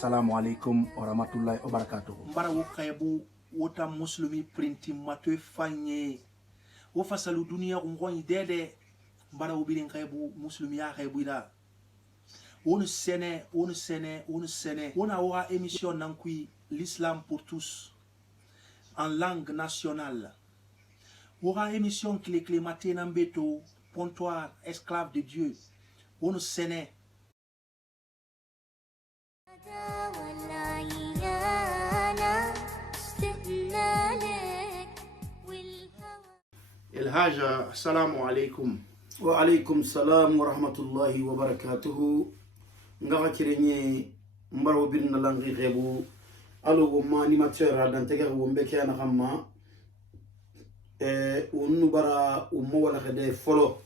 Assalamu alaikum wa rahmatullahi wa barakatuh. Mbara wukaibu wota muslimi printi matwe fanye wo fasalu dunia ngoni dede mbara wubirin kaibu muslimi ya kaibu ida wonu sene wona wa émission nankui l'islam pour tous en langue nationale wora émission clé matin nambeto pontoir esclave de Dieu wonu sene الحاجة السلام عليكم وعليكم السلام ورحمة الله وبركاته ngaga kirenye mbaro bin langi gebu alo ma animateur dan tege wombe kana khamma wonu bara ummo wala khade folo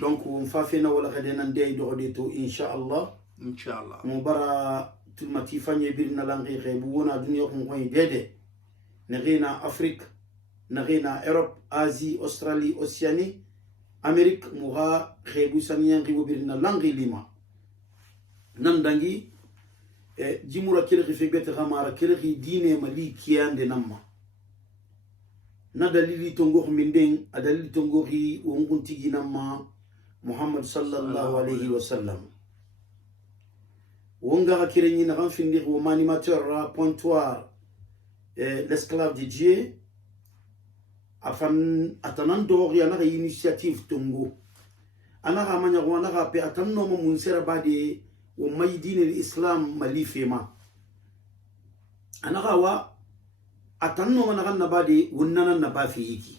donc on fa fena wala khade nan dey do to inshallah mo bara tulmati fanye bin langi gebu wona dunya ko ngoy dede ne gina afrique نغينا أوروب آسيا أستراليا أوسياني أمريكا موها خيبو سانيان غيبو بيرنا لانغي ليما نمدانجي جيمورا كيلغي في بيت غمارا كيلغي ديني مالي كيان دي نما نداليلي تنغوخ من دين أداليلي تنغوخي ونغن تيجي نما محمد صلى الله عليه وسلم ونغا كيريني نغان فينديغ ومانيماتور بونتوار l'esclave de Dieu afan atanan dori anaka initiative tongo anaka manya ko anaka pe atanno mo munsera bade o maydine l'islam malifema anaka wa atanno manaka na bade wonnana na bafi yiki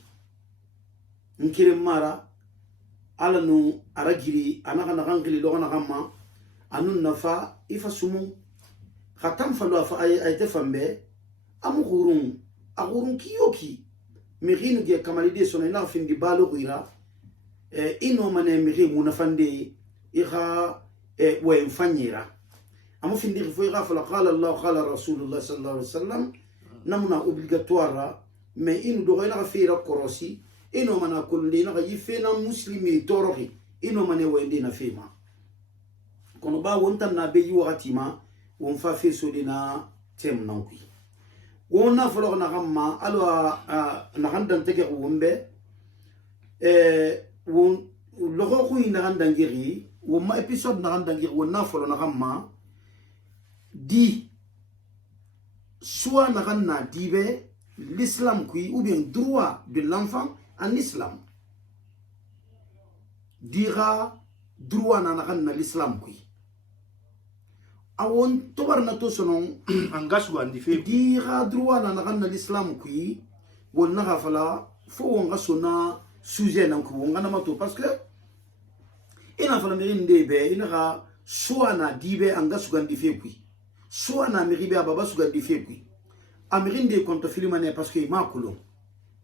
nkire mara alanu aragiri anaka na gangili lo na gamma anun nafa ifa sumu khatam falu afa ay tefambe amughurun aghurun kiyoki mihinu ge kamalide sona ina fin di balo kuira ino mane mihi munafande iha wa infanyira amu fin di fo iga fala qala Allah qala Rasulullah sallallahu alaihi wasallam namuna obligatoire mais inu do ina fira korosi ino mana kulli na yifena muslimi torohi ino mane wende na fema kono ba wonta na be yi wakati ma won fa fe so dina tem nankui wona folo na gamma alwa na handan tege wombe won logo ku ina handan giri woma episode na handan giri wona folo na gamma di soit na ganna dibe l'islam qui ou bien droit de l'enfant en islam dira droit na ganna l'islam qui awon tobarna to sonon angasu andi fe di droit na naganna l'islam qui wonna gafala fo wonga sona sujet nan ko wonga na mato parce que ina fala mi inde be ina ga soana dibe angasu gandi fe qui soana mi ribe ababa su gandi fe qui amirinde konto filimane parce que makulo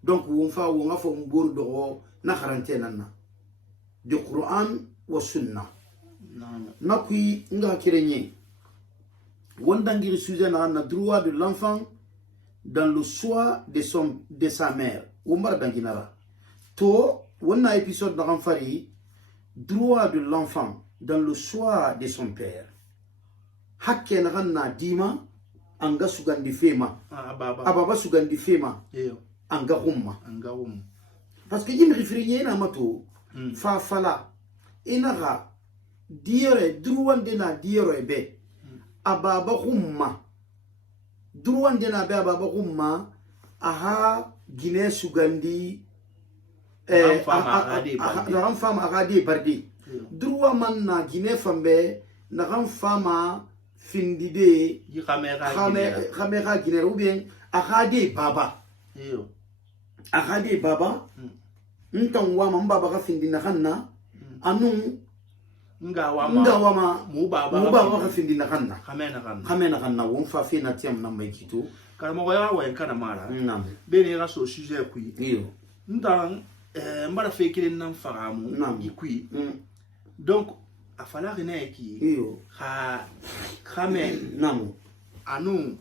donc won fa wonga fo mbor do na quarantaine na de Qur'an wa sunna na qui nga kirenye Wondangiri sujet na droit de l'enfant dans le choix de sa mère. Wombar danginara. To wonna épisode na fari droit de l'enfant dans le choix de son père. Hakke na dima anga sugandi fema. Ababa sugandi fema. Anga humma. Parce que jimi rifriye na mato fa fala inaga diere droit de na diere be. Ababa humma druwan dena be ababa humma aha gine sugandi ram fama agade bardi druwa man na gine fambe na ram fama findide khamera gine ou bien agade baba ntan wa man baba ka findi na kanna anun ngawama mubaba ka findi na kanna khamena kanna won fa fe na tiam na maikito karamo ya wa kana mara bene ra so sujet kui ndan mbara fe kile nan faramu ikui donc afala rena ki khame namu anu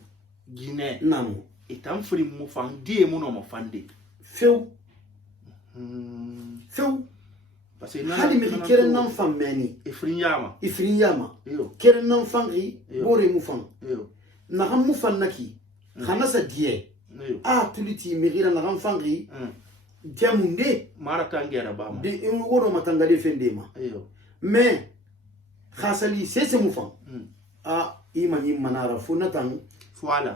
gine namu etam fri mo fandi e mo no mo fandi few parce que hali mi keren nan fam meni ifrinyama ifriyama yo keren nan fangi Yo. bore mu fan yo na ham mu fan naki khana sa die yo a tuliti mi gira na ham fangi diamunde mara tangera bama de woro matangale fendema yo mais khasali sese mu fan a imani manara funatan voilà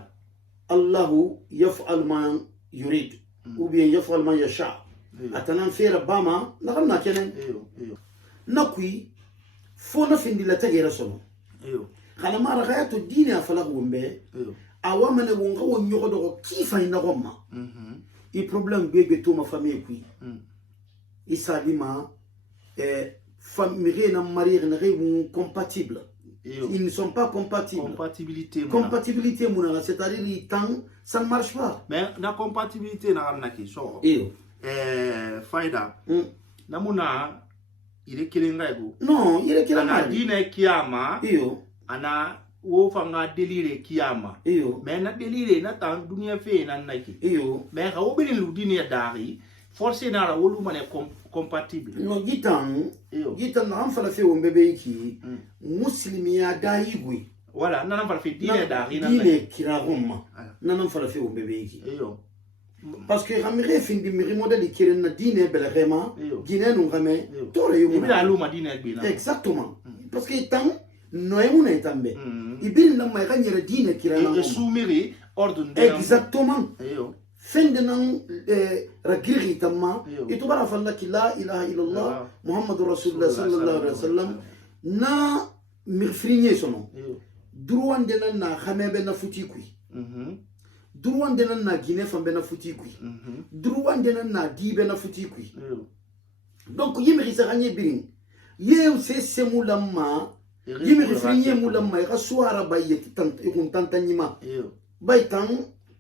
Allahu yaf'al ma yurid ou bien yaf'al ma yasha atanan fera bama na kam na kenen yo nakui fona findi la tagera sono yo kana mara gayato dini afala gombe yo awamane wonga wonyo do kifa ina gomma i problème bebe to ma famille kui isalima famille na marier na réunion compatible ils ne sont pas compatibles compatibilité mouna c'est-à-dire le temps ça ne marche pas mais la compatibilité na naki so faida namuna ile kilenga ego non ile kilenga ana dine kiyama iyo ana wo fanga delire kiyama iyo mais na delire na tan dunia fe na naki iyo mais ka wo bin lu dine dari forcé na la wolu mane compatible no gitan na am fala fe wo mbebe ki muslimiya dayigui voilà nana fala fe dine dari na dine kiragumma nana fala fe wo mbebe ki iyo parce que ramire findi mi modèle kiren na dine belrema dine no game tore yo ibila lu madine gbina exactement parce que tant noemuna etambe ibili na mai kanyere dine kirana et soumiri ordre exactement fende nan ragiri tamma itu bara falla ki la ilaha illallah muhammadur rasulullah sallallahu alaihi wasallam na mirfrinye sono druwande nan na khamebe na futikui druwande nan na gine fambe na futikui druwande nan na dibe na futikui donc yimri sa ganye birin yew se semulamma yimri frinye mulamma ya suara baye tant ikun tantanyima baytan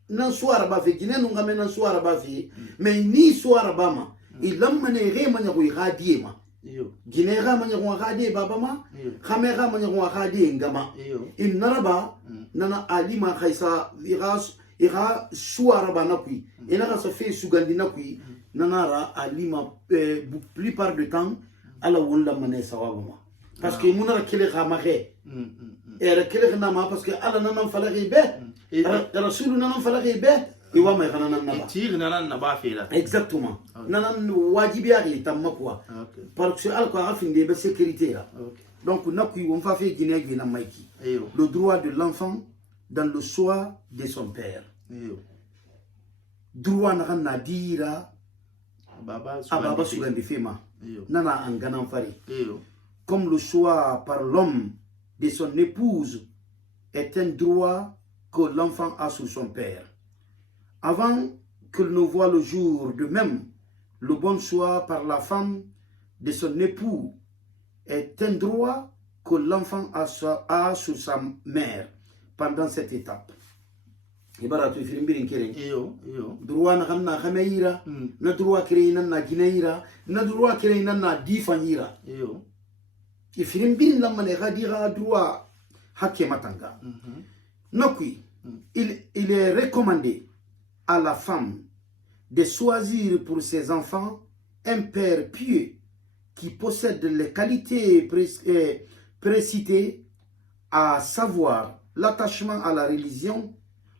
nan suara ba fe gine no ngame nan suara ba fe mais ni suara ba ma ilamma ne re manya ko igadi ma gine ga manya ko igadi baba ma khame ga manya ko igadi ngama in naraba nana alima khaisa ira suara ba na kui ina ka so fe sugandi na kui nana alima plupart du temps ala wonla mané sawaba parce que munara kele khamare era kele nama parce que ala nanam falari be rasul nanam falari be iwa mai kana nan naba tir nanan naba fela exactement nanan wajibi ari tamma quoi parce que al ko afinde be sécurité là donc nakui on va faire guiné guiné maiki le droit de l'enfant dans le choix de son père droit na dira baba sugandi fema nana anganan fari comme le choix par l'homme de son épouse est un droit que l'enfant a sur son père. Avant qu'il ne voie le jour, de même, le bon choix par la femme de son époux est un droit que l'enfant a sur sa mère pendant cette étape. Ibaratu filimbirin keren droit na kanna khameira na droit kirena na gineira na droit kirena na difanyira ifilimbirin lamma ne gadira droit hakke matanga nokui il est recommandé à la femme de choisir pour ses enfants un père pieux qui possède les qualités précitées, à savoir l'attachement à la religion,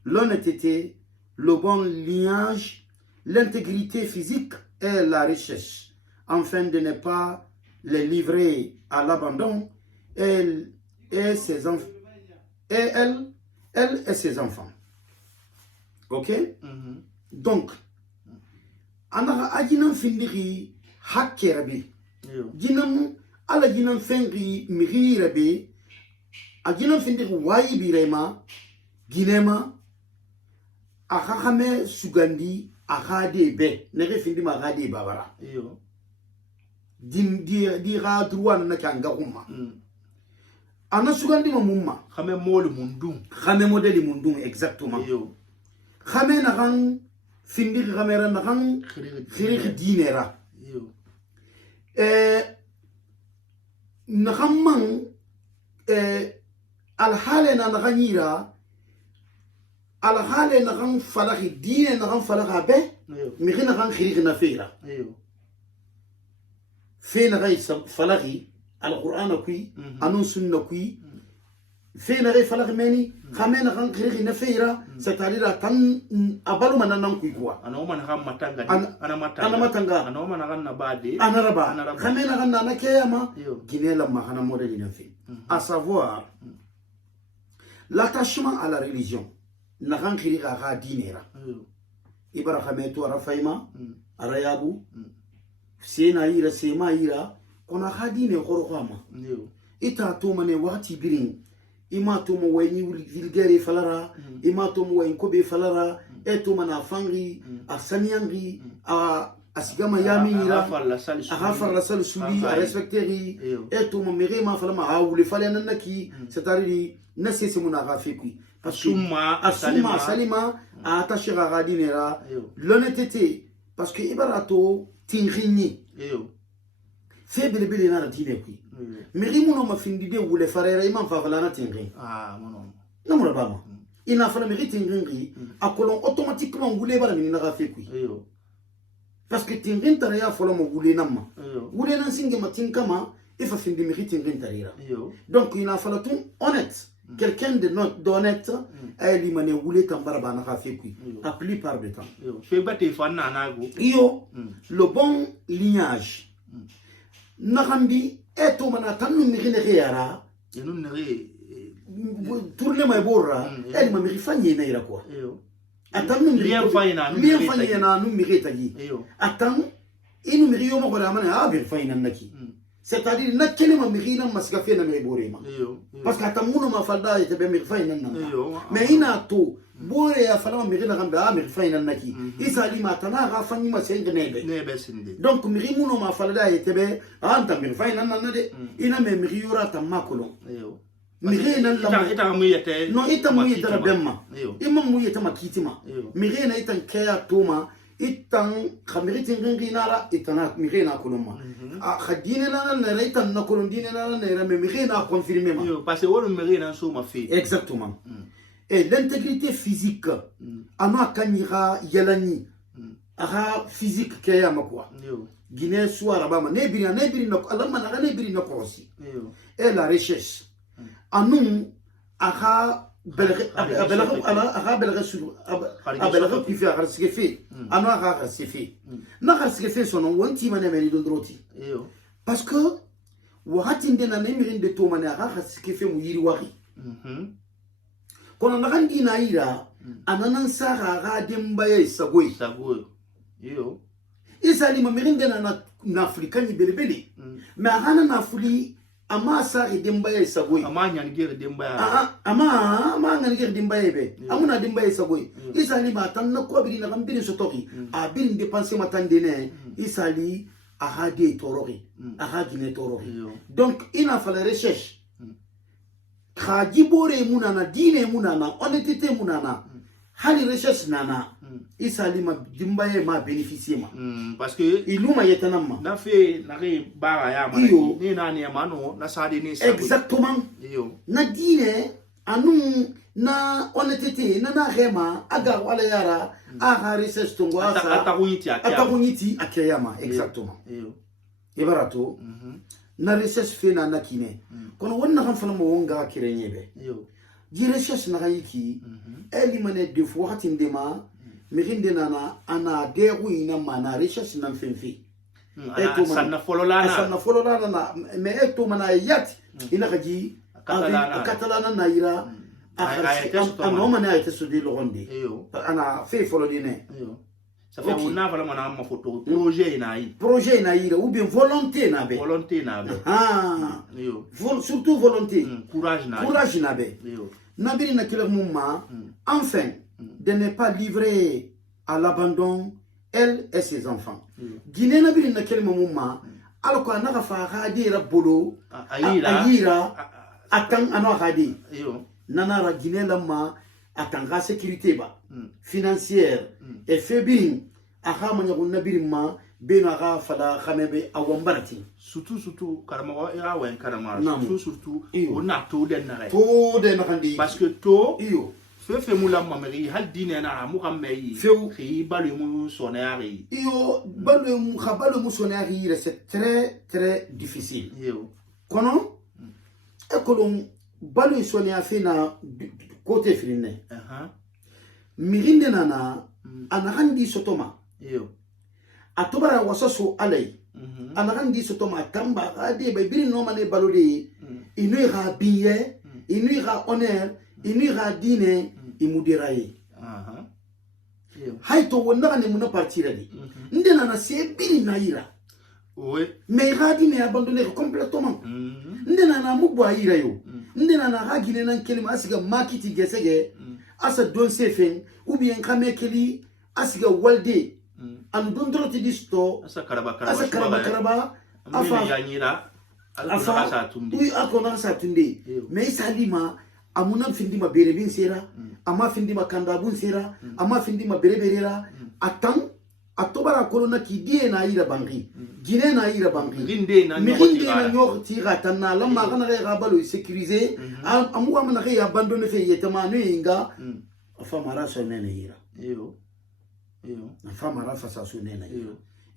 l'honnêteté, le bon lignage, l'intégrité physique et la recherche, afin de ne pas les livrer à l'abandon, elle et ses enfants. Et elle et ses enfants. Ok? Donc, anaka ajinam findiri hakke rabi. Jinam ala jinam fengi miri rabi. Ajinam findiri wayi birema ginema akakame sugandi akade be. Nere findi ma akade babara. Di ra droit na kanga umma. Ana sugandi ma mumma. Khame mole mundum. Khame modeli mundum exactement. Khame na kan findi khamera na kan khiri dinera. Na khamman al hale na ganyira al hale na kan falakhi dine na kan falakha be mi khina kan khiri na feira. fena gai falagi alquran kui anun sunna kui fena gai falagi meni khamena kan khiri na feira satarira tan abalu manan kui kwa ano man ham matanga ana matanga ano man kan na bade anaraba khamena kan na kiyama ginela mahana modeli na fe à savoir l'attachement à la religion na kan khiri ga dinera ibara khametu arafaima arayabu sena ira sema ira kona hadine khorokama ita to mane wati birin ima to mo wayni vulgaire falara ima to mo wayn kobe falara eto mana fangi asaniangi asigama yamira afar la sal suli a respecteri eto mo merema falama awule falana naki c'est-à-dire nasese mona rafiki parce que asuma salima atashira gadinera l'honnêteté parce que ibarato tingrini febele bele na dine kui miri muno mafindi de wule farera imam fa falana tingrin mono namura bama ina fala miri tingringi akolon automatiquement wule bara minina rafi kui parce que tingrin tarea folo mo wule namma wule nan singe matinkama ifa findi miri tingrin tarira donc ina fala tout honnête quelqu'un de d'honnête a limane wule tambara bana rafi kui la plupart du temps fe bate fanna nago le bon lignage nakambi eto mana tanu mirine yara yenun nere tourner mai borra elle m'a miri fanye na ira quoi atanu lien fayna nu miri tagi atan inu miri yo mo mana abir fayna naki c'est-à-dire na kele ma miri na masika fe na miri borema parce que atamuno ma falda ite be miri fayna na mais ina to bore ya fala miri na kamba miri fayna naki isa li matana ga fanyi ma senge nebe sinde donc miri muno ma falda ite be anta miri fayna na de ina me miri yora tamakolo miri na la ita muyete no ita muyete na bemma imma muyete makitima miri na ita kaya toma itan khamiri tingingi nara itana miri na koloma khadine na na itan na kolondine na na me miri na confirmer ma parce que wonu miri na so ma fi exactement et l'intégrité physique ana kanira yalani aha physique kaya makwa Guinée soir bama nebiri na alama na nebiri na kosi et la recherche anum aha belge qui fait à ce que fait ana ce fait na ce que fait son wanti mané meni dondroti parce que wakati ndena nemiri de to mané aha ce que fait mu yiri wari kono nakandi na ira ananan sara ga dembaye sagoi yo isali mamirinde na afrikani belebele mais ana na fuli ama sari dembaye sagoi ama nyangere dembaye ama ngangere dembaye be amuna dembaye sagoi isali ma tan na ko bi na gambini sotori a bin dépenser matande ne isali a de torori a gine torori donc ina fala recherche khajibore munana dine munana honnêteté munana hali recherche nana isali ma dimbaye ma bénéficier ma parce que iluma yetanama na fe na re bara ya ma ni na ni mano na sade ni sabu exactement na dine anu na honnêteté na rema aga wala yara aga recherche tongo asa atakunyiti akeyama exactement ibarato na recherche fe na nakine kono wonna kan fana mo wonga kirenyebe di recherche na yiki eli mané de fois hatinde ma mirinde nana ana deru ina mana recherche na fenfi eto sanna fololana na me eto mana yat ina kaji katalana na ira ano mana ayete sudi loronde ana fe folodine ça fait on a vraiment ma photo projet na ira ou bien volonté na be surtout volonté courage na be nabiri na kila mumma enfin de ne pas livrer à l'abandon elle et ses enfants Guinée nabiri na kila mumma alko anaka fa hadira bolo ayira atan ano hadi nanara Guinée lama atanga sécurité ba financière et febin aha manyago nabiri ma bena fala khamebe awambarati surtout karama ira wen karama surtout on a tout den na kandi parce que to fefe mula mamari hal dine na mu kam meyi Feu. ki balu mu sonari Iyo balo musonari c'est très difficile. yo Kono ekolon balo sonia fina côté frine. Mirinde nana anahandi sotoma. yo Atobara wasaso alay. Anahandi sotoma tamba ade be biri no mane balo de inuira billet, inuira honneur, inuira dîner imudiraye. Haito wonda ne muna partira di. Ndena na se biri naira. oui Mais radi ne abandonné complètement. Ndena na mubwa ira yo. Ndena na hagine nan kelima asiga makiti gesege asa don sefen ou bien kame keli asiga walde an don droti disto asa karaba afa yanyira afa sa tumdi oui akona sa tunde mais salima amuna findima berebin sera ama findima kandabun sera ama findima bereberera atan atobara kolona ki die na ira bangi gine na ira bangi rinde na nyoko tira tanna lamma kana ga balo sécuriser amu amana ga abandonner fe yetama no inga afamara so nene ira yo afamara fa sa so nene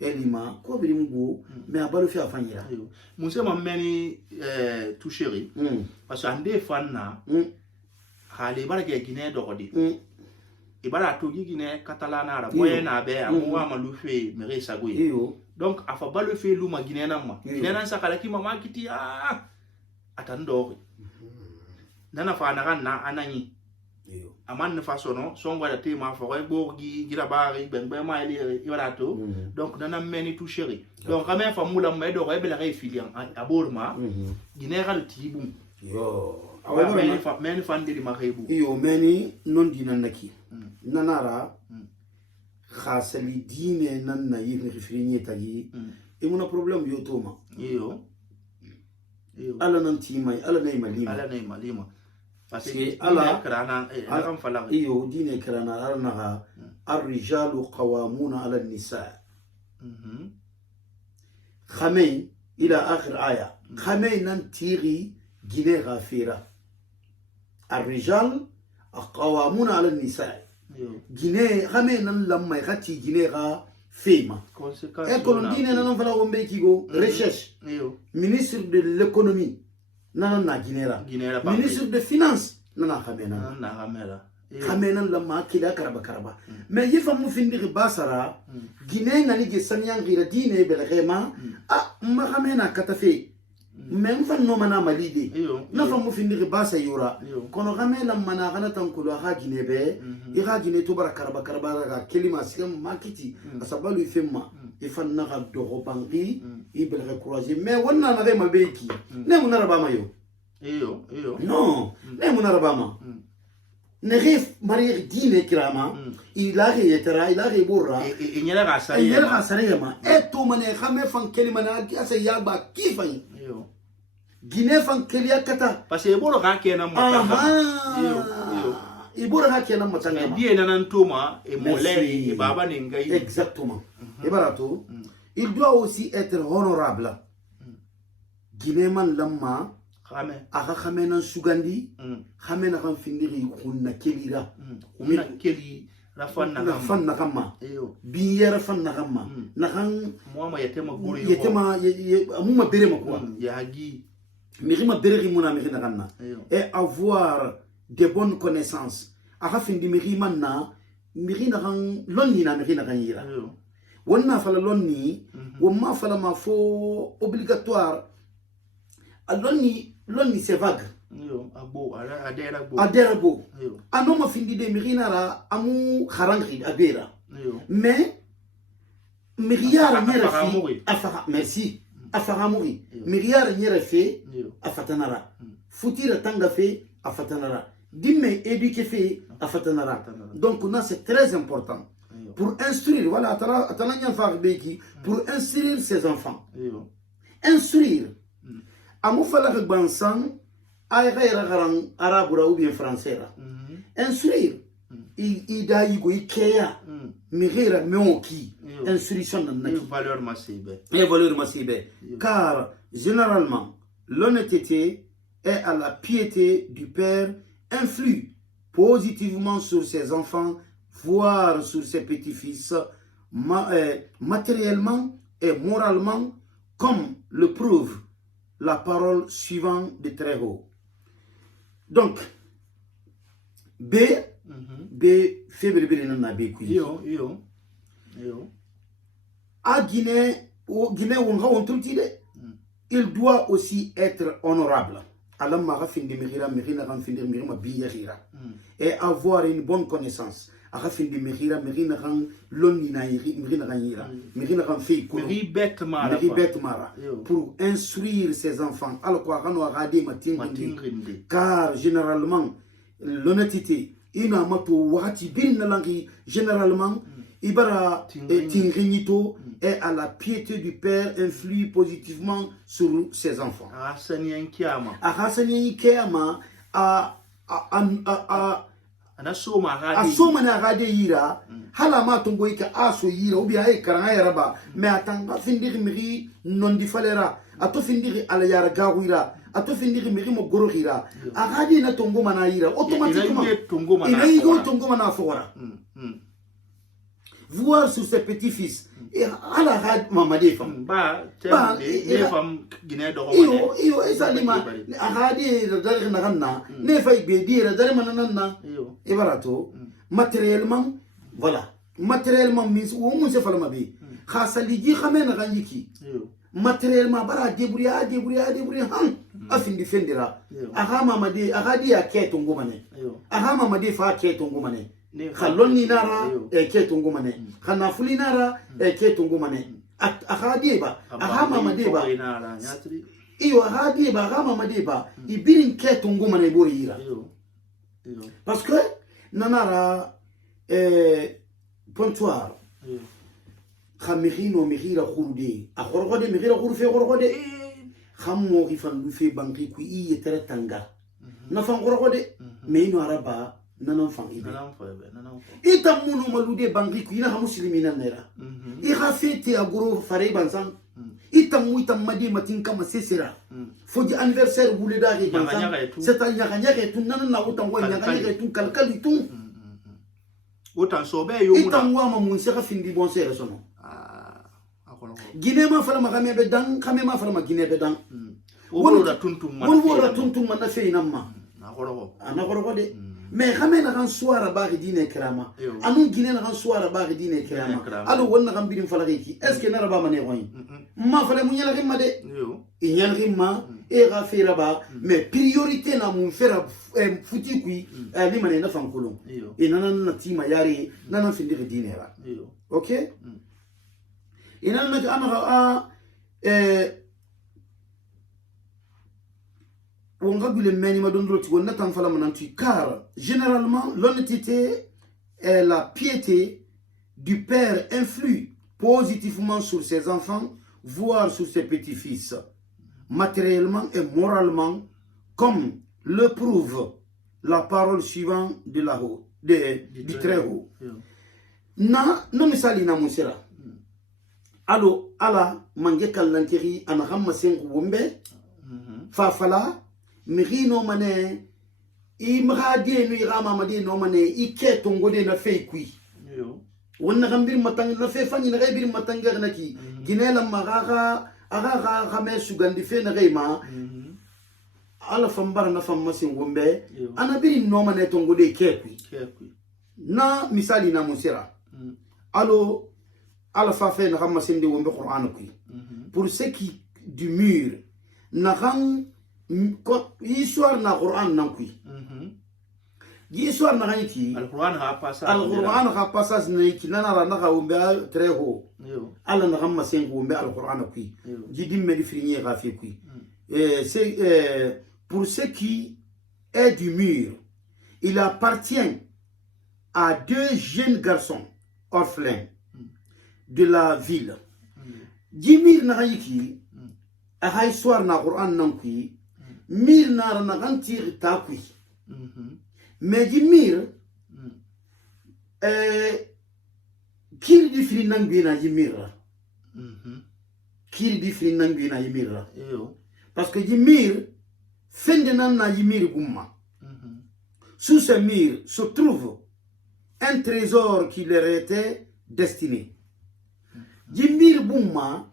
elima ko biri mbo mais abalo fi afanyira musa mameni toucherie parce que ande fanna hali barake gine dogodi ibara to gine catalana ara moyen na be amu wa malufe mere sagui donc afa balu fe luma gine na ma gine na sakala ki mama kiti atando nana fa na na anani aman fa sono songo da te ma fo borgi gira bari ben ben ma ili ibara to donc nana meni toucherie donc quand fa mula me do be la filian aborma gine gal tibum yo meni fandiri marebu iyo meni non dinanaki nanara khasali dine nan na yiri rifrinye tagi imuna problem yo toma iyo ala nan timai ala nay malima parce que ala krana ala fala iyo dine krana ala na ar-rijalu qawamuna ala an-nisa khamay ila akhir aya khamay nan tiri gine ghafira ar-rijal qawamuna ala an-nisa Guinée, ramène l'amma rati Guinée ra fema. Et qu'on dîne nan fala wombe kigo recherche. Ministre de l'économie nana Guinée ra. Ministre de finance nana khamena. Khamena l'amma kila karaba. Mais yifa mu findi basara Guinée ngani ge sanyang gira dîne belrema ma khamena katafe. Men fan no mana malide na fa mu findi basa yura kono game la mana kana tankulu ha ginebe I ha gine to barakaraba ga kelima sigam makiti asabalu ifemma ifan na ga do bangi I bel recroiser mais wonna na ma beki ne mu naraba ma yo non ne mu naraba ma ne rif mari dine kirama ila ge yetara ila ge burra nyela ga sarema e to mane khame fan kelima na asa yaba kifai Guinée fan kelia kata parce que boro ka kena motanga ibora ha kena motanga bien nan toma et moleri et baba ningai exactement et barato il doit aussi être honorable Guinée man lamma khame aka khame nan sugandi khame na kan findiri kunna kelira kunna keli rafan na kama biyera fan na kama na kan moi yetema guri yetema amuma bere makwa yagi mirima bereri muna mirina kanna et avoir de bonnes connaissances aga findi mirima na mirina kan lonni na mirina kan yira wonna fala lonni wonna fala ma fo obligatoire lonni c'est vague adera bo anoma findi de mirina ra amu kharangri abera mais miriara nyera fi afara merci afaramuri miriara nyera fe afatanara futira tanga fe afatanara dimme éduquer fe afatanara donc là c'est très important pour instruire voilà atalanya farbeki pour instruire ses enfants instruire amu fala bansan ay ghayra garan arabura ou bien français instruire ida yigo ikeya miriara meoki instruction valeur massive car généralement l'honnêteté et à la piété du père influe positivement sur ses enfants, voire sur ses petits-fils, matériellement et moralement, comme le prouve la parole suivante de très haut. Donc, B, février na B kui. Yo. À Guinée, il doit aussi être honorable. Et avoir une bonne connaissance. Pour instruire ses enfants. Car généralement, l'honnêteté, généralement, Ibara Tingrinito et à la piété du père influe positivement sur ses enfants. Asoma na rade yira hala ma tongo ika aso yira ubi ay karanga yaraba me atanga findiri miri non di falera ato findiri ala yara gawira ato findiri miri mo goro hira agadi na tongo mana yira automatiquement ina yigo tongo mana fora voir sur ses petits-fils et à la rade mamadi fam iyo esalima agadi radar na ganna ne fay be dire radar manana et barato matériellement voilà matériellement mis ou mon se falma bi khasaliji khamena ganjiki matériellement bara débrouiller han afin defendera aga mamadi agadi ya keto ngomane aga mamadi fa keto ngomane khalonni nara keto ngomane khanafuli nara keto ngomane agadi ba aga mamadi ba iyo agadi ba aga mamadi ba ibirin keto ngomane borira parce que nanara pontoir khamirino mihira khurde akhorgode mihira khurfe khorgode khammo gifandu fe banki ku iye tere tanga na fan khorgode me ino araba nanan fan ibe ita munu malude banki ku ina muslimina nera I khafete agoro fare bansan ita madi matin kama sesera foji anniversaire wule da ke bansan c'est à nyaka tu nanan na utan wa nyaka tu kalkali tu autant sobe yo ita wa ma mun sera findi bon sera sono Guinée ma fala ma kame be dang kame ma fala ma Guinée be dang wolo da tuntum man na fe namma na goro de mais kame na kan suara ba dine krama anu Guinée na kan suara ba dine krama alo wonna kan bidim fala ki est ce que na raba ma ne koy ma fala mu nyala ma de i nyala ma e ga fera ba mais priorité na mun fera futi kui li mane na fan kolon e nanan na tima yari nanan findi dine ra OK ina na amara car généralement l'honnêteté et la piété du père influent positivement sur ses enfants, voire sur ses petits-fils, matériellement et moralement, comme le prouve la parole suivante de la haut, du très haut. Na no misali na musera. Allo ala mange kalankeri anahama sengu wombe fafala mirino mane imradi no irama madi no mane iketo ngode na feikui wonna gambir matang na fe fani na gaibir matanga na ki ginela magaga aga game sugandi fe na gaima ala fambar na famma singombe anabiri no mane to ngode kekui na misali na musira allo ala fa fe na gamma sindi wombe qur'an kui pour ce qui du mur na gang histoire na Qur'an nan kui histoire na ganiki al-Qur'an ha passage ne ki nana ra na umbe très haut ala na gamma sen umbe al-Qur'an kui jidim me difriñe ga fi kui c'est pour ce qui est du mur il appartient à deux jeunes garçons orphelins de la ville jimir na ganiki a histoire na Qur'an nan kui mir nara na gantir takui mais jimir kiri di fri nangina jimira kiri di fri nangina jimira parce que jimir fende nan na jimir gumma Sous ces murs se trouve un trésor qui leur était destiné. Jimir Bouma,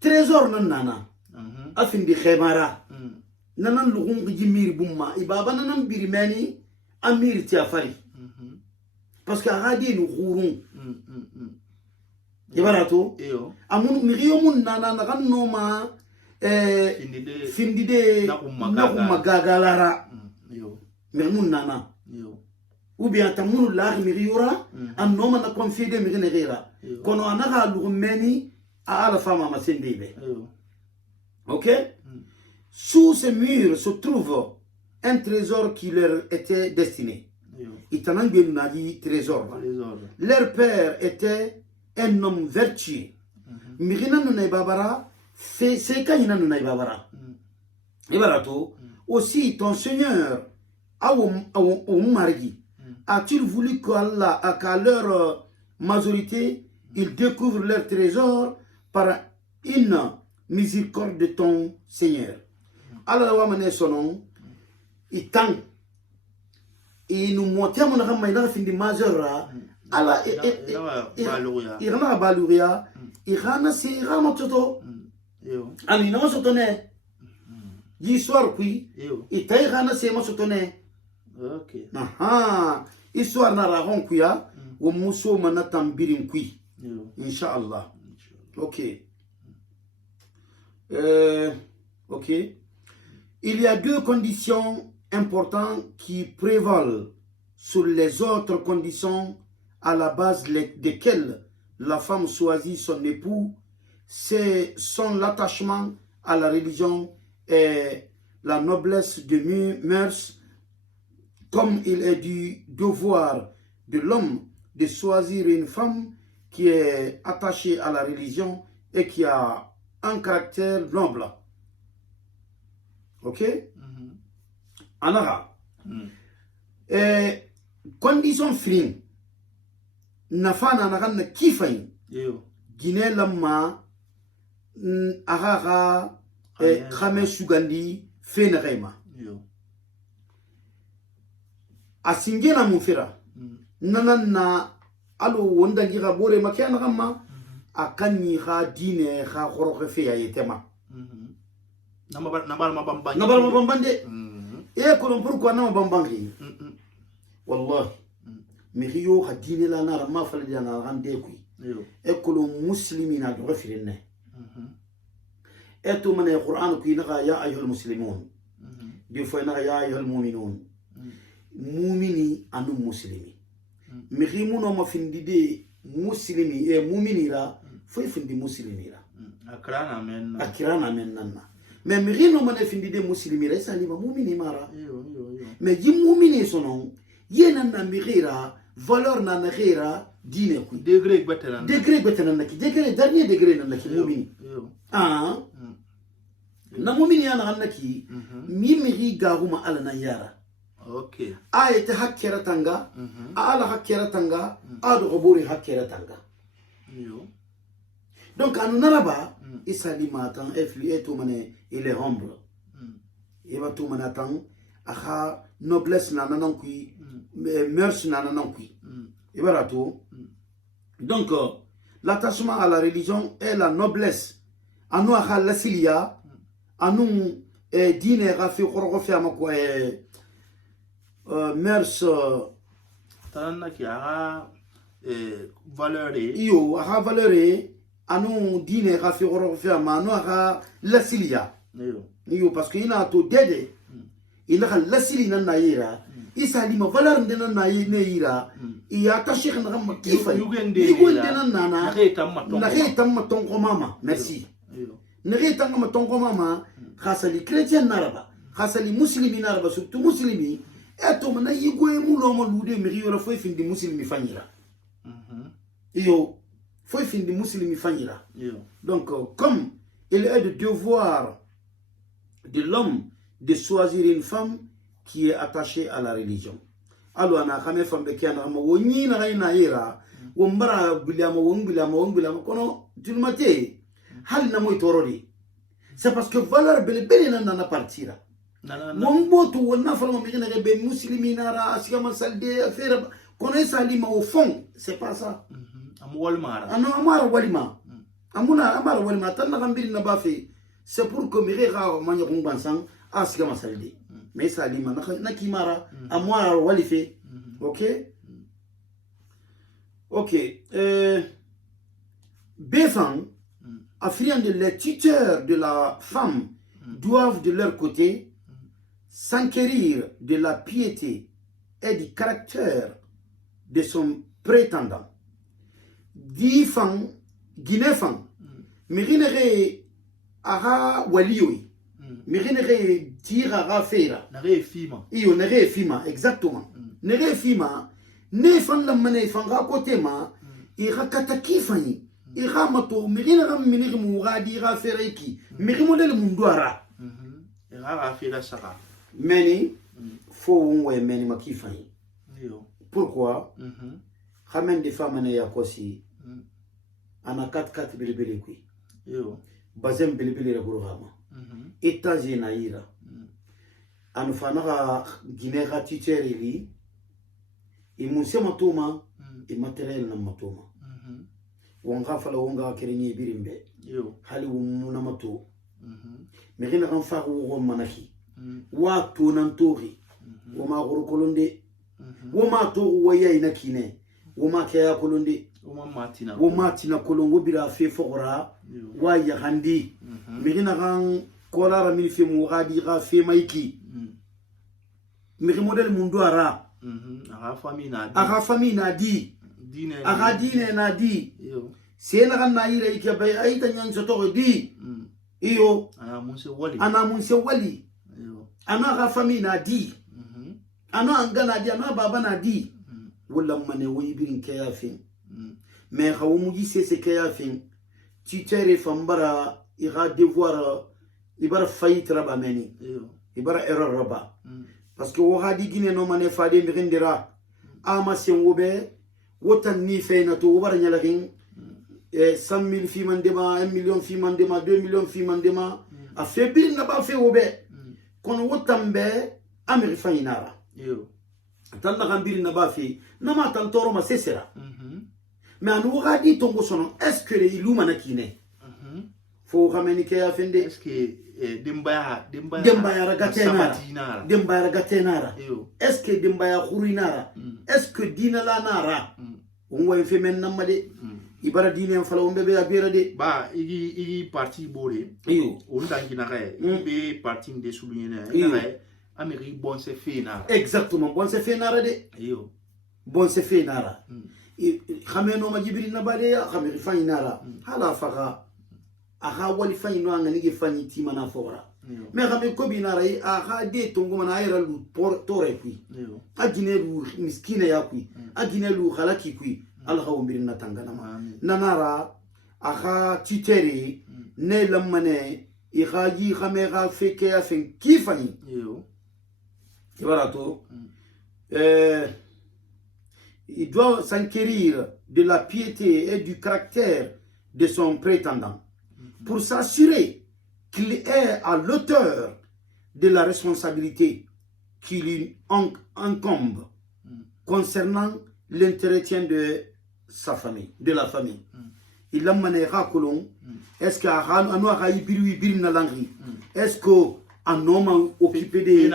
trésor nanana, afin de Khemara, nanan lugun Jimir Bouma, ibaba nanan birimani, amir tiafari. Parce qu'à Radi nous rourons. Ibarato, amun miriyomun nana nagan noma, findide, nakumagagalara, mirmun nana. Ou bien tamoun la miriura, am noma na confie de mirinera. Kono anaka lugumeni à la femme à ma sendebe. Ok? Sous ces murs se trouve un trésor qui leur était destiné. Itanan bien nadi trésor. Leur père était un homme vertueux. Mirina nunay babara, c'est kanina nunay babara. Et barato, aussi ton Seigneur, au mari, a-t-il voulu qu'à leur majorité, ils découvrent leur trésor par une miséricorde de ton Seigneur. Alors, on va son nom, il tend. Et nous montons mon ramay dans la fin de majeur. Alors, il rama baluria, il rama si rama toto. Ani non sotonné. L'histoire puis, il taille rama si ma sotonné. Ok. Ah, histoire na raron kuya, ou muso manatan birin kui. Inch'Allah. Ok. Ok. Il y a deux conditions importantes qui prévalent sur les autres conditions à la base desquelles la femme choisit son époux. C'est son attachement à la religion et la noblesse de mœurs, comme il est du devoir de l'homme de choisir une femme qui est attachée à la religion et qui a un caractère noble. Ok? Anara. Condition fring. Nafana nagan na kifain. Guinée lama agaga khame sugandi fenrema. Asingena mufira. Nanana alo wonda ngira bore makiana kama akanyi ha dine ha khoroke fe ya yetema. Nabar mabambande. Et que l'on pourquoi non bambangi. Wallah. Mirio ha dine la nara ma fali dana rande kui. Et que l'on muslimina do refirne. Et to mané Qur'an kui naga ya ayyuhal muslimun. Di fois naga ya ayyuhal mu'minun. Mumini anu muslimi. Mirimu no ma findide muslimi e muminira foi findi muslimira. Akirana men nanna. Mais mirino ma ne findide muslimira salima mumini mara. Mais yi mumini sonon yena na mirira valeur na nagira dine ku degré betena naki degré dernier degré na naki mumini. Ah. Na mumini yana naki mi miri garuma ala na yara. Ok. Ayete hakkera tanga, ala hakkera tanga, ado gobori hakkera tanga. Donc anu naraba, isali matan efli eto mane il est humble. Eva to manatan aha noblesse na nanankui, mœurs na nanankui. Eva to. Donc l'attachement à la religion et la noblesse. Anu aha lasilia, anu dine rafi khorofi amakwa mœurs tanana ki aga valeur iyo aga valeur anu dine rafi khorofi amanu aga lasilia iyo parce que ina to dede ina ga lasili nan naira isa lima valeur ndena na yira iya ta sheikh na ma kifa yugende nan nana na reta matongo mama merci na reta matongo mama khasali chrétien naraba khasali muslimi naraba surtout muslimi eto mana yigwe mulo mo lude mi yoro foi fin di muslimi fanyira iyo foi fin di muslimi fanyira donc comme il est de devoir de l'homme de choisir une femme qui est attachée à la religion. Alors ana khame femme be kiana ma woni na ina yira wo mbara bilama won kono tulmate hal na moy torodi c'est parce que valeur bele na partira Wongboto wonna fala mi gina be muslimina ra asiga masalde affaire connaît salima au fond c'est pas ça am walmara amara walima amara walima tan na gambiri na bafe c'est pour que mi ra ma nyi ngbansan asiga masalde mais salima na kimara amara walife OK Béfan affirme que les tuteurs de la femme doivent de leur côté s'enquérir de la piété et du caractère de son prétendant. Di fan, Guinée fan, mirinere ara walioi, mirinere tira ara feira. Nare fima. Iyo nere fima, exactement. Nere fima, ne fan la mane fan ra côté ma, ira kataki fani, ira mato, mirinere miniri mouradi ira fereki, mirimodel munduara. Ira feira sara. Meni, faut on meni makifani. Pourquoi? Ramen des femmes ne yakosi. Ana 4 bilibili kui. Bazem bilibili ragurama. Etaje na ira. Anu fanara Guinée ratiteri li. Imunse matoma, e matériel na matoma. Wanga fala wanga kerenye birimbe. Hali wumuna mato. Merina kan faru wo manaki. Wa tonantori. Woma gorokolonde. Woma to waya inakine. Woma kaya kolonde. Woma tina kolongo bira fe fogora. Wa yahandi. Merina kan kolara min fe mugadi ga fe maiki. Meri model mundu ara. Aga fami na di. Aga dine na di. Sena kan na ira iki bay aita nyan soto di. Iyo. Ana munse wali. Ana ga fami na di. Ana angana di ana baba na di. Wala mane wi birin kayafin. Mais khawmuji c'est kayafin. Tu tere fambara ira devoir ibara faillite raba meni. Ibara erreur raba. Parce que wahadi gine no mane fade mirindira. Ama sen wobe wotan ni feyna to wara nyalakin 100,000 fi mandema 1 million fi mandema 2 millions fi mandema a fait bir na ba fe wobe kono wotambe amiri fainara tan na gambiri na ba fe na ma tan toro ma sesera mais anu wahadi tongo sono est-ce que le iluma na kine faut ramener que afende est-ce que dembaya gatenara est-ce que dembaya khurinara est-ce que dinala nara on wa fe men namade ibara dine en fala on bebe abira de ba igi parti bore iyo on dangina kay be parti de souligner na ameri bon se fait nara exactement bon se fait nara de iyo bon se fait nara khameno ma jibril na bale ya khameri fainara hala faga aha wali faino ngani ge fani tima na fora mais khamé ko binara aha de tongo mana ayra lu tore kui agine lu miskina ya kui agine lu khalaki kui alhaw mirina tangana ma nanara aha titeri ne lamane ikhaji khamé ga feke ya fen kifani Ibarato il doit s'enquérir de la piété et du caractère de son prétendant pour s'assurer qu'il est à l'auteur de la responsabilité qui lui incombe concernant l'entretien de sa famille, de la famille. Il a mané racolon. Est-ce qu'un homme occupé de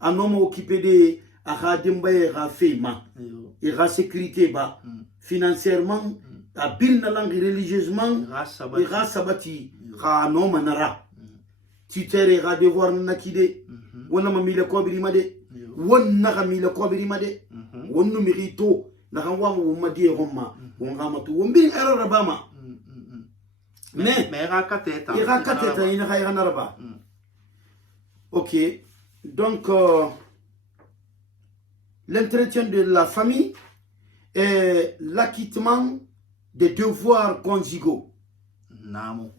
un homme occupé de la sécurité financièrement a bil na langue religieusement ira sabati ka no manara titere ga devoir na kide wona ma mile ko birima de wonna ga mile ko birima de wonnu mirito na kan wa mo madi e homma wonga matu wombi erreur bama mais ira kateta ina ga ira naraba OK donc l'entretien de la famille et l'acquittement des devoirs conjugaux. Namo.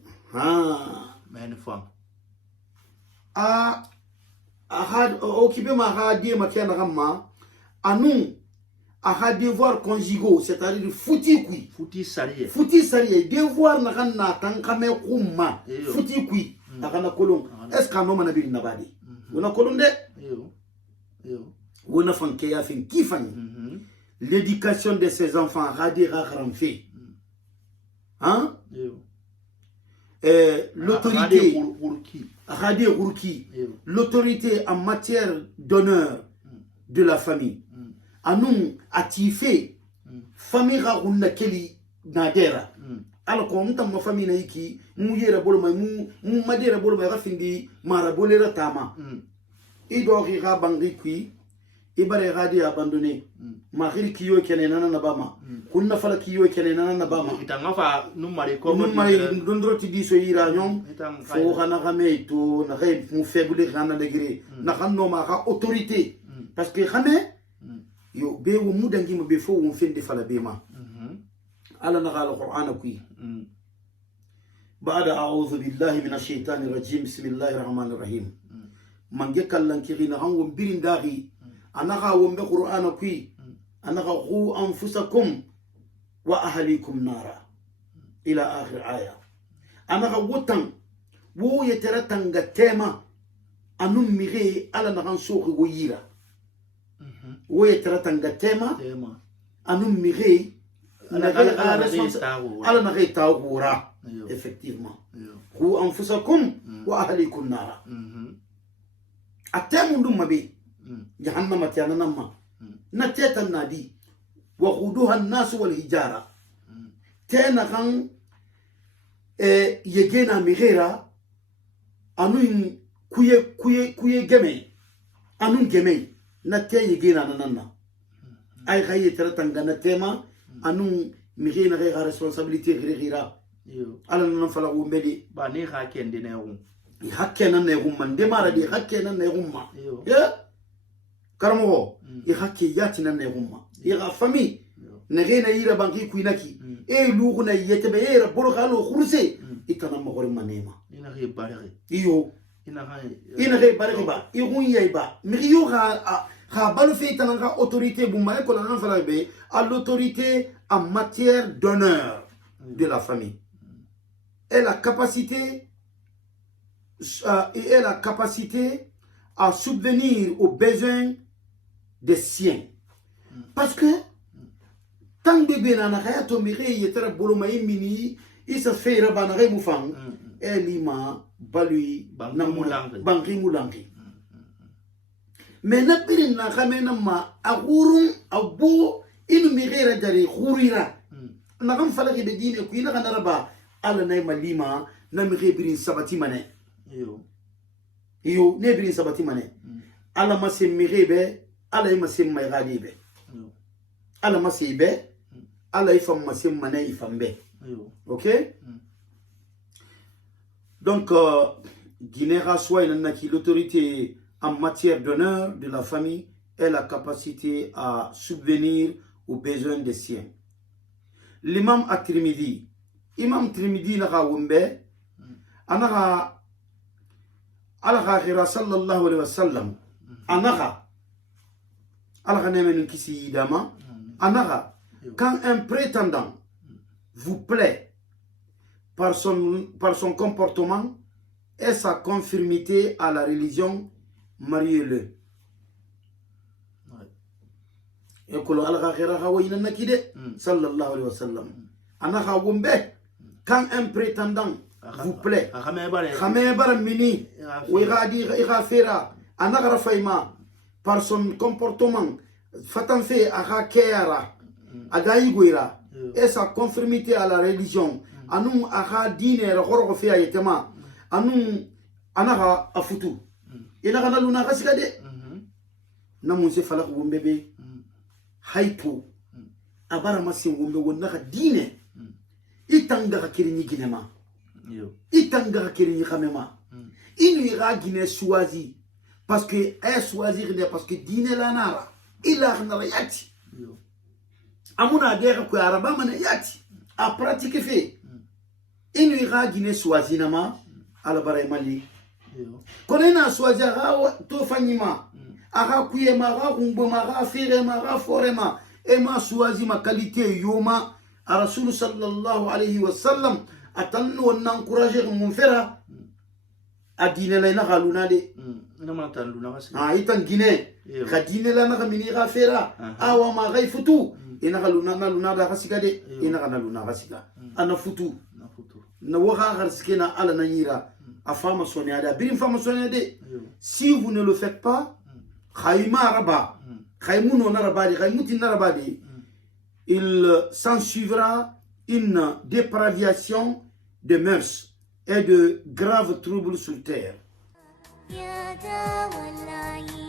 Men femme. Occupé ma radio makiana ramma. Anu a devoirs conjugaux, c'est-à-dire fouti kui. Fouti sarié. Fouti sarié. Devoir na kanna tankame kumma. Fouti kui. Nakana kolong. est ce que no mana bir nabadi wona kolonde yo wona fanke ya fin kifani l'éducation de ses enfants radi rakhram fi hein l'autorité radi urki l'autorité en matière d'honneur de la famille anum atife famille rakhunna keli nadera ala ko mutam ma famille na yiki mu yera bolo may mu madera bolo may rafindi mara bolera tama ido ri bangi qui ibare radi abandonné ma khil kiyo kene nana na bama kunna fala kiyo kene nana na bama itanga fa numari ko numari dondro ti diso ira nyom fo khana khame to na khay mu faible khana degré na khanno ma kha autorité parce que khame yo be wo mudangi mo be fo wo fende fala be ma ala na qala qur'ana kui بعد أعوذ بالله من الشيطان الرجيم بسم الله الرحمن الرحيم من جكلن كيرنا هم بيرين داغي أنا غاوم بقرآن كوي أنا غو أنفسكم وأهليكم نارا إلى آخر آية أنا غوتن وو يترتن غتيما أنم ميغي على نغان سوق ويرا وو يترتن غتيما أنم ميغي على نغي تاغورا effectivement غو أنفسكم وأهليكم نارا أتامو دم بي جهنم تيانا نما نتيتا النادي وخودوها الناس والهجارة تينا كان يجينا مغيرا أنو كوي جمي أنو جمي نتيا يجينا نانا أي خاية ترتنغا نتيما أنو مغينا غير responsabilité غيرا على نفلا ومبدي باني خاكين دي نيغم يحكينا نيغم من دمارا دي حكينا نيغم يا كرمو يحكي ياتنا نيغم يغا فامي نغينا يرا بانكي كويناكي اي لوغنا يتبه اي ربولو خالو خرسي إتنا مغوري منيما إنا غي بارغي إيو إنا غي بارغي با إيغون يايبا مغيو خا بالو في تنغا autorité بوما يكو لنغا فلاي à l'autorité en matière d'honneur de la famille et la capacité à subvenir aux besoins des siens parce que tant bébé na nakaya to mire yetara bolo mai mini isa feira bana re mufang elima balui na bangi mulangi mais na pirin na khamena ma agurun abo inu mire dari khurira na kam falaki de dine ku ina kana raba ala nay malima na mire birin sabati mane yo ne birin sabati mane ala masim mire be ala masim mai gadi be ala masibe ala ifam masim mane ifam be ok donc Guinera soit l'autorité en matière d'honneur de la famille et la capacité à subvenir aux besoins des siens. L'imam at-Tirmidhi, imam Tirmidhi na wumbe anaga ala khira sallallahu alayhi wa sallam anaga ala nemen kisi dama anaga quand un prétendant vous plaît par son comportement et sa conformité à la religion, mariez-le. يقول على خير هواينا نكيد صلى الله عليه وسلم أنا خاوم به quand un prétendant vous plaît خمي بار مني ويغادي يغافرا أنا غرفيما par son comportement fatan fait aga kera aga yiguira et sa conformité à la religion anu aga dine rogoro fe ayetema anu anaga afutu ina kana luna kasika de namun se falak wombebe haipo abara masin wombe wonna ka dine itanga ka kirini ginema itanga ka kirini kamema inu ira gine choisi parce que choisir parce que dine la nara ila khna yati amuna dera ko araba mana yati a pratique fait inu ira gine choisi nama ala baray mali konena choisi aga to fanyima aga kuyema aga kumboma aga firema aga forema ema choisi ma qualité yoma a rasul sallallahu alayhi wa sallam atannu wan encourager mon frère adine la ina luna de ina mana tan luna kasi itan gine Iyo. khadine la na mini ga fera awa ma gai futu ina luna da kasika de ina na luna kasika ana futu na futu na waka garskena ala na yira afama sonia da birin fama sonia de Iyo. si vous ne le faites pas khayma raba khaymuno na raba de khaymuti na raba de il s'ensuivra une dépravation de mœurs et de graves troubles sur terre. يا داوى العين